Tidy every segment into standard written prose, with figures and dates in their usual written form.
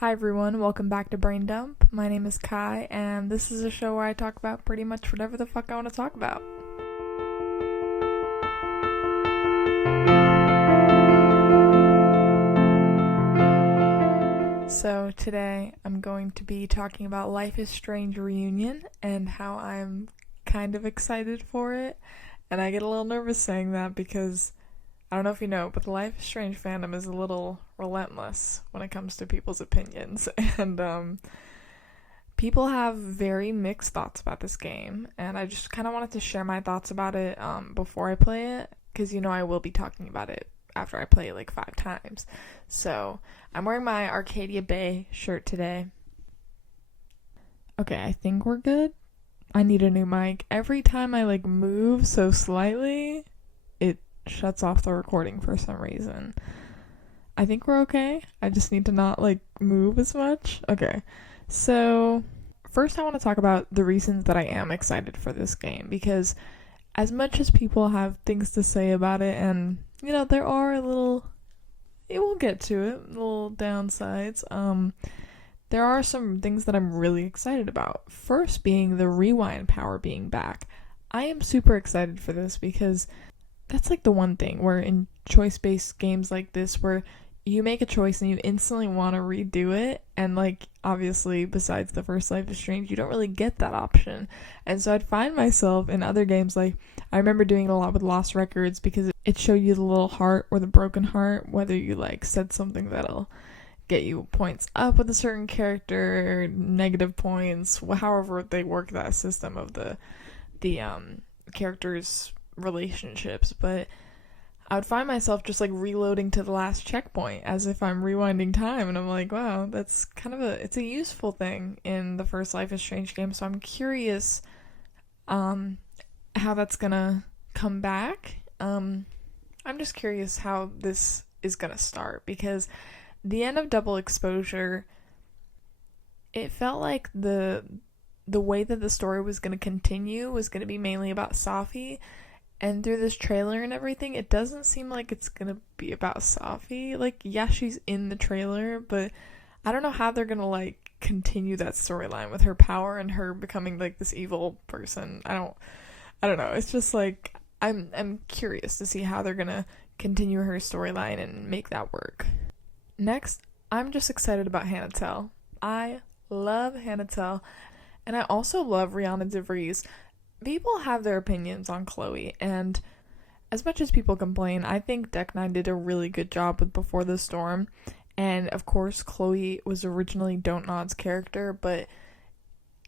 Hi everyone, welcome back to Brain Dump. My name is Kai, and this is a show where I talk about pretty much whatever the fuck I want to talk about. So today I'm going to be talking about Life is Strange Reunion and how I'm kind of excited for it. And I get a little nervous saying that because I don't know if you know, but the Life is Strange fandom is a little relentless when it comes to people's opinions. And people have very mixed thoughts about this game. And I just kind of wanted to share my thoughts about it before I play it. Because, I will be talking about it after I play it like 5 times. So, I'm wearing my Arcadia Bay shirt today. Okay, I think we're good. I need a new mic. Every time I move so slightly, it shuts off the recording for some reason. I think we're okay. I just need to not move as much. Okay. So, first I want to talk about the reasons that I am excited for this game, because as much as people have things to say about it, and there are we'll get to it, little downsides. There are some things that I'm really excited about. First being the rewind power being back. I am super excited for this because that's the one thing where in choice-based games like this where you make a choice and you instantly want to redo it, and obviously besides the first Life is Strange you don't really get that option. And so I'd find myself in other games, I remember doing it a lot with Lost Records because it showed you the little heart or the broken heart, whether you said something that'll get you points up with a certain character, negative points, however they work that system of the characters' relationships. But I would find myself just reloading to the last checkpoint as if I'm rewinding time, and I'm like, wow, that's it's a useful thing in the first Life is Strange game. So I'm curious how that's gonna come back. I'm just curious how this is gonna start, because the end of Double Exposure, it felt like the way that the story was gonna continue was gonna be mainly about Safi. And through this trailer and everything, it doesn't seem like it's gonna be about Safi. Yeah, she's in the trailer, but I don't know how they're gonna continue that storyline with her power and her becoming this evil person. I don't know. It's just I'm curious to see how they're gonna continue her storyline and make that work. Next, I'm just excited about Hannah Telle. I love Hannah Telle, and I also love Rihanna DeVries. People have their opinions on Chloe, and as much as people complain, I think Deck 9 did a really good job with Before the Storm. And of course, Chloe was originally Don't Nod's character, but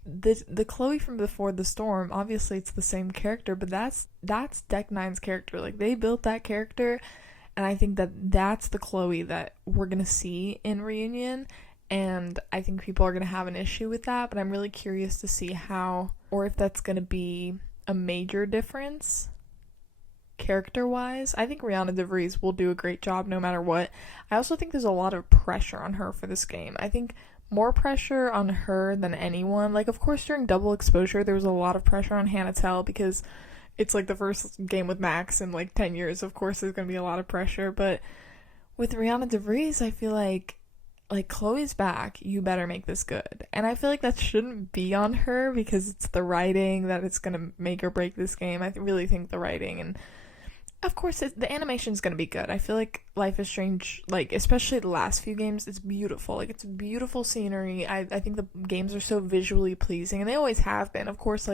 the Chloe from Before the Storm, obviously it's the same character, but that's Deck 9's character. They built that character, and I think that's the Chloe that we're gonna see in Reunion. And I think people are going to have an issue with that, but I'm really curious to see how, or if that's going to be a major difference character-wise. I think Rihanna DeVries will do a great job no matter what. I also think there's a lot of pressure on her for this game. I think more pressure on her than anyone. Of course, during Double Exposure, there was a lot of pressure on Hannah Telle because it's the first game with Max in 10 years. Of course, there's going to be a lot of pressure, but with Rihanna DeVries, I feel like Chloe's back, you better make this good. And I feel that shouldn't be on her because it's the writing that it's going to make or break this game. I really think the writing, and of course the animation's going to be good. I feel Life is Strange, especially the last few games, it's beautiful. It's beautiful scenery. I think the games are so visually pleasing, and they always have been. Of course,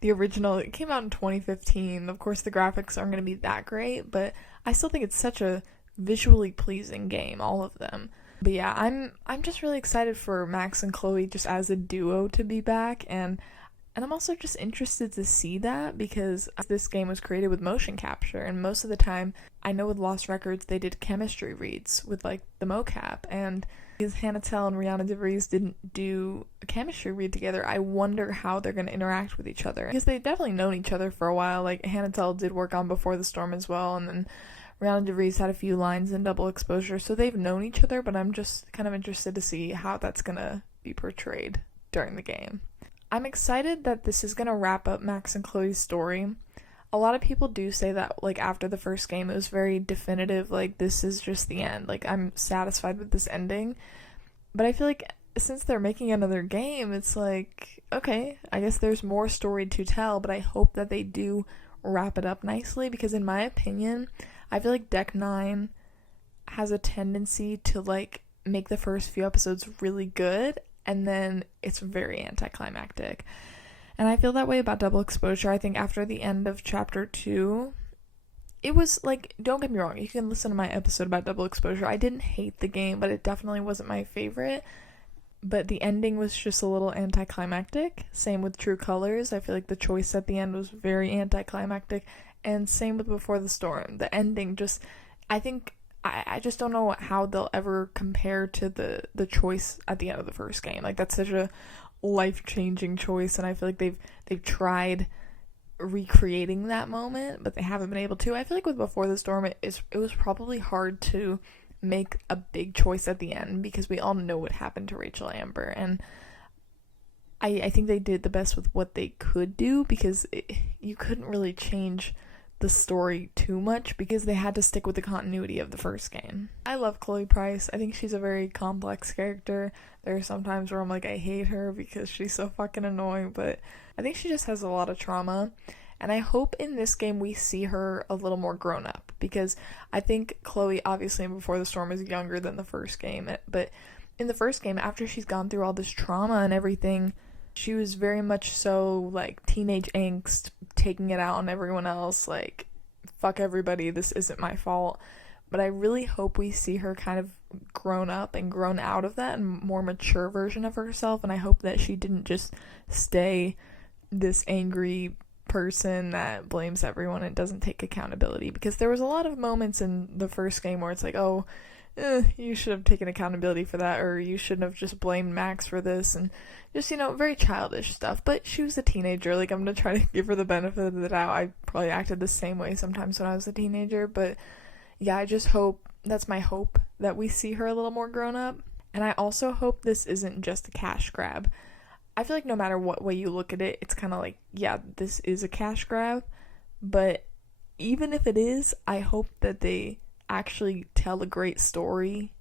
the original, it came out in 2015. Of course, the graphics aren't going to be that great, but I still think it's such a visually pleasing game, all of them. But yeah, I'm just really excited for Max and Chloe just as a duo to be back, and I'm also just interested to see that because this game was created with motion capture, and most of the time, I know with Lost Records they did chemistry reads with the mocap, and because Hannah Telle and Rihanna DeVries didn't do a chemistry read together, I wonder how they're going to interact with each other, because they've definitely known each other for a while. Hannah Telle did work on Before the Storm as well, and then Rihanna DeVries had a few lines in Double Exposure, so they've known each other, but I'm just kind of interested to see how that's gonna be portrayed during the game. I'm excited that this is gonna wrap up Max and Chloe's story. A lot of people do say that, after the first game, it was very definitive, this is just the end. I'm satisfied with this ending. But I feel like since they're making another game, it's like, okay, I guess there's more story to tell, but I hope that they do wrap it up nicely because in my opinion, I feel like Deck 9 has a tendency to like make the first few episodes really good and then it's very anticlimactic. And I feel that way about Double Exposure. I think after the end of chapter 2, it was like, don't get me wrong, you can listen to my episode about Double Exposure. I didn't hate the game, but it definitely wasn't my favorite. But the ending was just a little anticlimactic. Same with True Colors. I feel like the choice at the end was very anticlimactic. And same with Before the Storm. The ending just, I think, I just don't know how they'll ever compare to the choice at the end of the first game. Like, that's such a life-changing choice, and I feel like they've tried recreating that moment, but they haven't been able to. I feel like with Before the Storm, it was probably hard to make a big choice at the end because we all know what happened to Rachel Amber, and I think they did the best with what they could do because you couldn't really change the story too much because they had to stick with the continuity of the first game. I love Chloe Price. I think she's a very complex character. There are some times where I'm like, I hate her because she's so fucking annoying, but I think she just has a lot of trauma. And I hope in this game we see her a little more grown up because I think Chloe, obviously in Before the Storm, is younger than the first game. But in the first game, after she's gone through all this trauma and everything, she was very much so like teenage angst, taking it out on everyone else, like, fuck everybody, this isn't my fault. But I really hope we see her kind of grown up and grown out of that and more mature version of herself, and I hope that she didn't just stay this angry person that blames everyone and doesn't take accountability, because there was a lot of moments in the first game where it's like, oh, you should have taken accountability for that, or you shouldn't have just blamed Max for this, and just, very childish stuff. But she was a teenager. Like, I'm gonna try to give her the benefit of the doubt. I probably acted the same way sometimes when I was a teenager, but yeah, I just hope, that's my hope, that we see her a little more grown up. And I also hope this isn't just a cash grab. I feel like no matter what way you look at it, it's kind of like, yeah, this is a cash grab, but even if it is, I hope that they actually tell a great story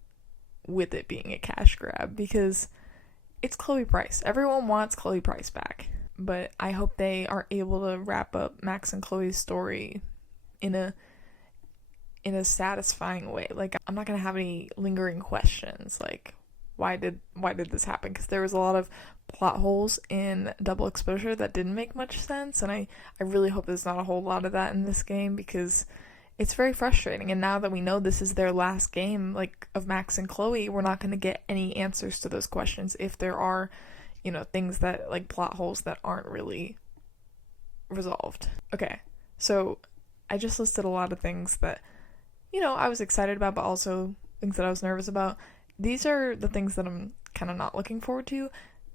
with it being a cash grab, because it's Chloe Price. Everyone wants Chloe Price back, but I hope they are able to wrap up Max and Chloe's story in a satisfying way. Like, I'm not gonna have any lingering questions like why did this happen, because there was a lot of plot holes in Double Exposure that didn't make much sense, and I really hope there's not a whole lot of that in this game, because it's very frustrating. And now that we know this is their last game, like, of Max and Chloe, we're not going to get any answers to those questions if there are, things that, like, plot holes that aren't really resolved. Okay, so I just listed a lot of things that, I was excited about, but also things that I was nervous about. These are the things that I'm kind of not looking forward to.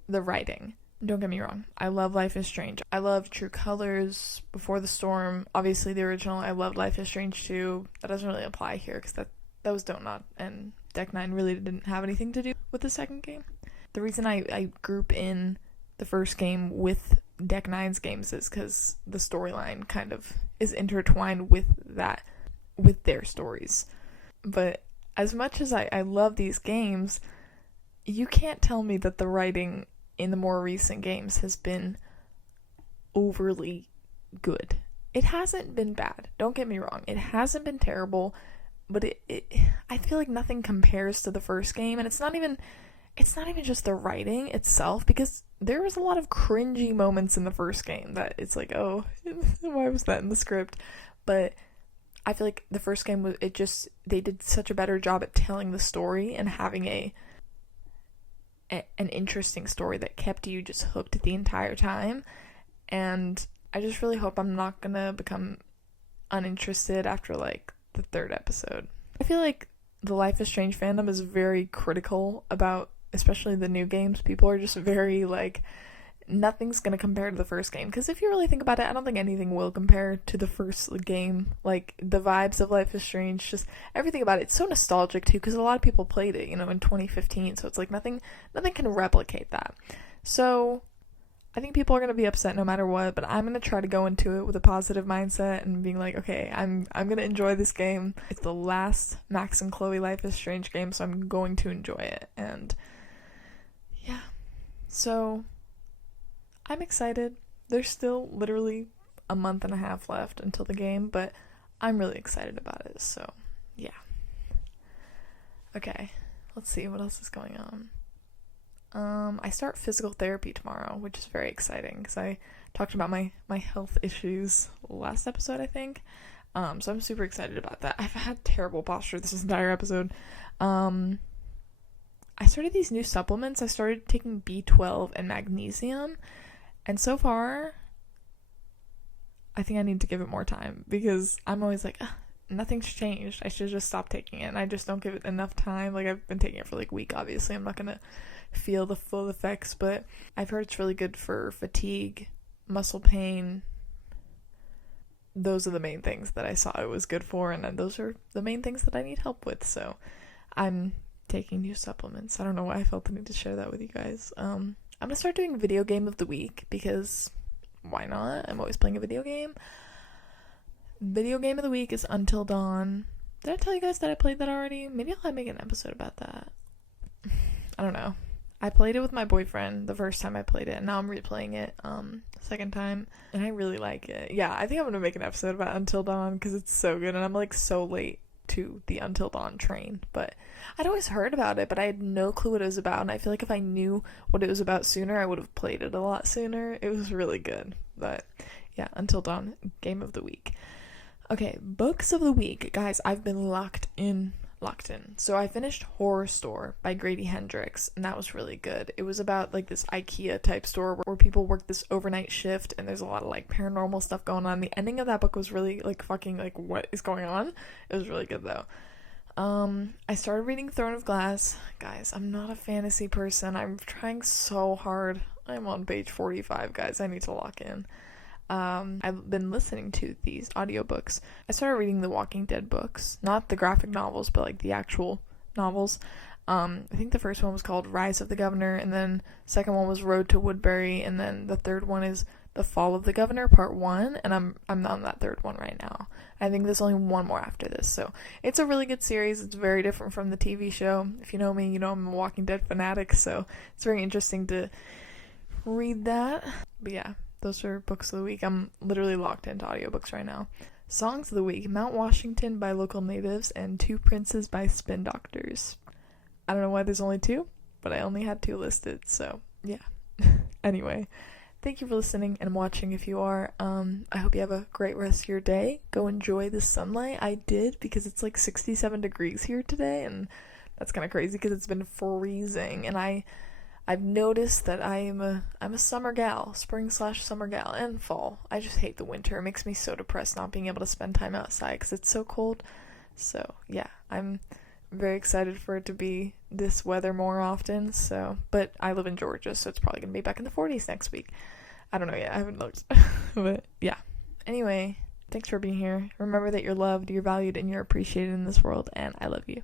The writing. Don't get me wrong, I love Life is Strange. I love True Colors, Before the Storm, obviously the original. I loved Life is Strange 2. That doesn't really apply here because that was Donut, and Deck 9 really didn't have anything to do with the second game. The reason I group in the first game with Deck 9's games is because the storyline kind of is intertwined with their stories. But as much as I love these games, you can't tell me that the writing in the more recent games has been overly good. It hasn't been bad. Don't get me wrong. It hasn't been terrible, but I feel like nothing compares to the first game, and it's not even just the writing itself, because there was a lot of cringy moments in the first game that it's like, oh, why was that in the script? But I feel like the first game they did such a better job at telling the story and having an interesting story that kept you just hooked the entire time. And I just really hope I'm not gonna become uninterested after like the third episode. I feel like the Life is Strange fandom is very critical about, especially the new games. People are just very like, nothing's gonna compare to the first game, because if you really think about it, I don't think anything will compare to the first game. Like, the vibes of Life is Strange, just everything about it, it's so nostalgic too, because a lot of people played it, in 2015, so it's like nothing can replicate that. So I think people are gonna be upset no matter what, but I'm gonna try to go into it with a positive mindset and being like, okay, I'm gonna enjoy this game. It's the last Max and Chloe Life is Strange game, so I'm going to enjoy it. And So I'm excited. There's still literally a month and a half left until the game, but I'm really excited about it, so yeah. Okay, let's see what else is going on. I start physical therapy tomorrow, which is very exciting because I talked about my health issues last episode, I think. So I'm super excited about that. I've had terrible posture this entire episode. I started these new supplements. I started taking B12 and magnesium, and so far, I think I need to give it more time because I'm always like, nothing's changed. I should just stop taking it, and I just don't give it enough time. Like, I've been taking it for like a week, obviously. I'm not gonna feel the full effects, but I've heard it's really good for fatigue, muscle pain. Those are the main things that I saw it was good for, and those are the main things that I need help with, so I'm taking new supplements. I don't know why I felt the need to share that with you guys. I'm gonna start doing video game of the week because why not? I'm always playing a video game. Video game of the week is Until Dawn. Did I tell you guys that I played that already? Maybe I'll make an episode about that. I don't know. I played it with my boyfriend the first time I played it, and now I'm replaying it second time, and I really like it. Yeah, I think I'm gonna make an episode about Until Dawn because it's so good, and I'm like so late to the Until Dawn train, but I'd always heard about it, but I had no clue what it was about, and I feel like if I knew what it was about sooner, I would have played it a lot sooner. It was really good, but yeah, Until Dawn, game of the week. Okay, books of the week. Guys, I've been locked in. So I finished Horror Store by Grady Hendrix, and that was really good. It was about like this IKEA type store where people work this overnight shift, and there's a lot of like paranormal stuff going on. The ending of that book was really like fucking like what is going on? It was really good though. I started reading Throne of Glass. Guys, I'm not a fantasy person. I'm trying so hard. I'm on page 45, guys. I need to lock in. I've been listening to these audiobooks. I started reading the Walking Dead books, not the graphic novels, but like the actual novels. I think the first one was called Rise of the Governor, and then second one was Road to Woodbury, and then the third one is The Fall of the Governor, Part 1, and I'm on that third one right now. I think there's only one more after this, so it's a really good series. It's very different from the TV show. If you know me, you know I'm a Walking Dead fanatic, so it's very interesting to read that. But yeah. Those are books of the week. I'm literally locked into audiobooks right now. Songs of the week: Mount Washington by Local Natives and Two Princes by Spin Doctors. I don't know why there's only two, but I only had two listed, so yeah. Anyway, thank you for listening and watching if you are. I hope you have a great rest of your day. Go enjoy the sunlight. I did because it's like 67 degrees here today, and that's kind of crazy because it's been freezing, and I've noticed that I'm a summer gal, spring/summer gal, and fall. I just hate the winter. It makes me so depressed not being able to spend time outside because it's so cold. So yeah, I'm very excited for it to be this weather more often. So, but I live in Georgia, so it's probably gonna be back in the 40s next week. I don't know yet. I haven't looked, but yeah. Anyway, thanks for being here. Remember that you're loved, you're valued, and you're appreciated in this world, and I love you.